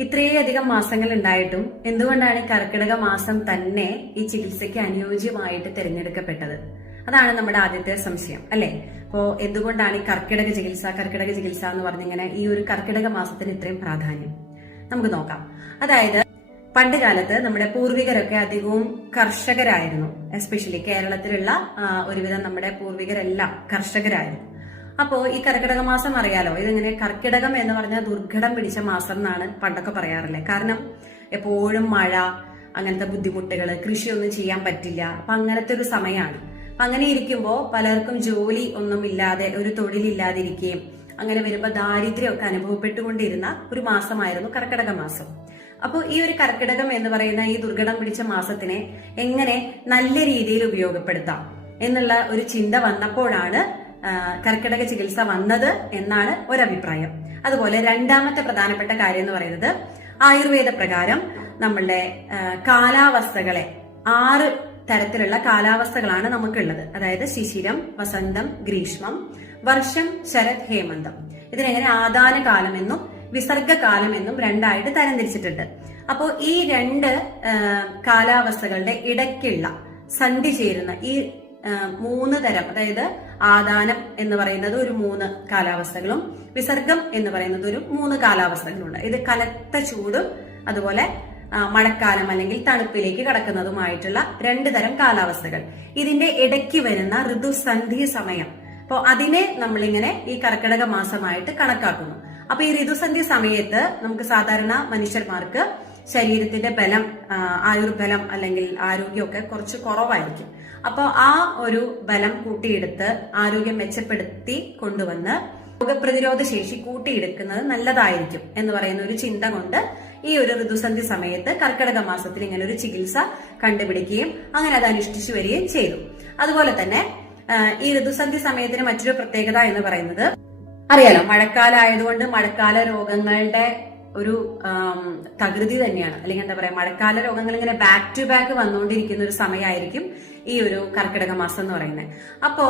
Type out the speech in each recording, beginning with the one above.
ഇത്രയധികം മാസങ്ങൾ ഉണ്ടായിട്ടും എന്തുകൊണ്ടാണ് കർക്കിടക മാസം തന്നെ ഈ ചികിത്സയ്ക്ക് അനുയോജ്യമായിട്ട് തിരഞ്ഞെടുക്കപ്പെട്ടത്? അതാണ് നമ്മുടെ ആദ്യത്തെ സംശയം, അല്ലെ? അപ്പോ എന്തുകൊണ്ടാണ് ഈ കർക്കിടക ചികിത്സ എന്ന് പറഞ്ഞിങ്ങനെ ഈ ഒരു കർക്കിടക മാസത്തിന് ഇത്രയും പ്രാധാന്യം? നമുക്ക് നോക്കാം. അതായത് പണ്ട് കാലത്ത് നമ്മുടെ പൂർവികരൊക്കെ അധികവും കർഷകരായിരുന്നു. എസ്പെഷ്യലി കേരളത്തിലുള്ള ഒരുവിധം നമ്മുടെ പൂർവികരെല്ലാം കർഷകരായിരുന്നു. അപ്പോ ഈ കർക്കിടക മാസം അറിയാലോ, ഇതിങ്ങനെ കർക്കിടകം എന്ന് പറഞ്ഞാൽ ദുർഘടം പിടിച്ച മാസം എന്നാണ് പണ്ടൊക്കെ പറയാറില്ലേ. കാരണം എപ്പോഴും മഴ, അങ്ങനത്തെ ബുദ്ധിമുട്ടുകൾ, കൃഷിയൊന്നും ചെയ്യാൻ പറ്റില്ല. അപ്പൊ അങ്ങനത്തെ ഒരു സമയമാണ്. അങ്ങനെ ഇരിക്കുമ്പോൾ പലർക്കും ജോലി ഒന്നും ഇല്ലാതെ, ഒരു തൊഴിലില്ലാതിരിക്കുകയും അങ്ങനെ വരുമ്പോൾ ദാരിദ്ര്യമൊക്കെ അനുഭവപ്പെട്ടുകൊണ്ടിരുന്ന ഒരു മാസമായിരുന്നു കർക്കിടക മാസം. അപ്പോൾ ഈ ഒരു കർക്കിടകം എന്ന് പറയുന്ന ഈ ദുർഘടം പിടിച്ച മാസത്തിനെ എങ്ങനെ നല്ല രീതിയിൽ ഉപയോഗപ്പെടുത്താം എന്നുള്ള ഒരു ചിന്ത വന്നപ്പോഴാണ് കർക്കിടക ചികിത്സ വന്നത് എന്നാണ് ഒരഭിപ്രായം. അതുപോലെ രണ്ടാമത്തെ പ്രധാനപ്പെട്ട കാര്യം എന്ന് പറയുന്നത്, ആയുർവേദ പ്രകാരം നമ്മളുടെ കാലാവസ്ഥകളെ 6 തരത്തിലുള്ള കാലാവസ്ഥകളാണ് നമുക്കുള്ളത്. അതായത് ശിശിരം, വസന്തം, ഗ്രീഷ്മം, വർഷം, ശരത്, ഹേമന്തം. ഇതിനെങ്ങനെ ആദാന കാലം എന്നും വിസർഗകാലം എന്നും രണ്ടായിട്ട് തരംതിരിച്ചിട്ടുണ്ട്. അപ്പോൾ ഈ 2 കാലാവസ്ഥകളുടെ ഇടയ്ക്കുള്ള സന്ധി ചേരുന്ന ഈ 3 തരം, അതായത് ആദാനം എന്ന് പറയുന്നത് ഒരു 3 കാലാവസ്ഥകളും വിസർഗം എന്ന് പറയുന്നത് ഒരു 3 കാലാവസ്ഥകളുണ്ട്. ഇത് കനത്ത ചൂടും അതുപോലെ മഴക്കാലം അല്ലെങ്കിൽ തണുപ്പിലേക്ക് കടക്കുന്നതുമായിട്ടുള്ള 2 തരം കാലാവസ്ഥകൾ. ഇതിന്റെ ഇടയ്ക്ക് വരുന്ന ഋതുസന്ധി സമയം, അപ്പോൾ അതിനെ നമ്മളിങ്ങനെ ഈ കർക്കിടക മാസമായിട്ട് കണക്കാക്കുന്നു. അപ്പൊ ഈ ഋതുസന്ധി സമയത്ത് നമുക്ക് സാധാരണ മനുഷ്യന്മാർക്ക് ശരീരത്തിന്റെ ബലം, ആയുർബലം അല്ലെങ്കിൽ ആരോഗ്യമൊക്കെ കുറച്ച് കുറവായിരിക്കും. അപ്പോൾ ആ ഒരു ബലം കൂട്ടിയെടുത്ത് ആരോഗ്യം മെച്ചപ്പെടുത്തി കൊണ്ടുവന്ന് രോഗപ്രതിരോധ ശേഷി കൂട്ടിയെടുക്കുന്നത് നല്ലതായിരിക്കും എന്ന് പറയുന്ന ഒരു ചിന്ത കൊണ്ട് ഈ ഒരു ഋതുസന്ധി സമയത്ത് കർക്കിടക മാസത്തിൽ ഇങ്ങനെ ഒരു ചികിത്സ കണ്ടുപിടിക്കുകയും അങ്ങനെ അത് അനുഷ്ഠിച്ചു വരികയും ചെയ്തു. അതുപോലെ തന്നെ ഈ ഋതുസന്ധി സമയത്തിന് മറ്റൊരു പ്രത്യേകത എന്ന് പറയുന്നത്, അറിയാലോ, മഴക്കാലം ആയതുകൊണ്ട് മഴക്കാല രോഗങ്ങളുടെ ഒരു തകൃതി തന്നെയാണ്. അല്ലെങ്കിൽ എന്താ പറയാ, മഴക്കാല രോഗങ്ങൾ ഇങ്ങനെ ബാക്ക് ടു ബാക്ക് വന്നുകൊണ്ടിരിക്കുന്ന ഒരു സമയമായിരിക്കും ഈ ഒരു കർക്കിടക മാസം എന്ന് പറയുന്നത്. അപ്പോ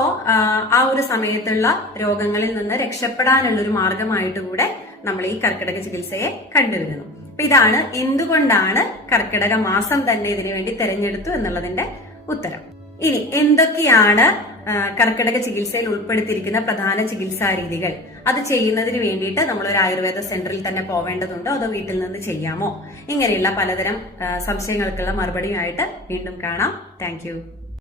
ആ ഒരു സമയത്തുള്ള രോഗങ്ങളിൽ നിന്ന് രക്ഷപ്പെടാനുള്ള ഒരു മാർഗമായിട്ട് കൂടെ നമ്മൾ ഈ കർക്കിടക ചികിത്സയെ കണ്ടുവരുന്നു. അപ്പൊ ഇതാണ് എന്തുകൊണ്ടാണ് കർക്കിടക മാസം തന്നെ ഇതിനു വേണ്ടി തെരഞ്ഞെടുത്തു എന്നുള്ളതിന്റെ ഉത്തരം. ഇനി എന്തൊക്കെയാണ് കർക്കിടക ചികിത്സയിൽ ഉൾപ്പെടുത്തിയിരിക്കുന്ന പ്രധാന ചികിത്സാ രീതികൾ? അത് ചെയ്യുന്നതിന് വേണ്ടിയിട്ട് നമ്മൾ ഒരു ആയുർവേദ സെന്ററിൽ തന്നെ പോവേണ്ടതുണ്ടോ അതോ വീട്ടിൽ നിന്ന് ചെയ്യാമോ? ഇങ്ങനെയുള്ള പലതരം സംശയങ്ങൾക്കുള്ള മറുപടിയുമായിട്ട് വീണ്ടും കാണാം. താങ്ക്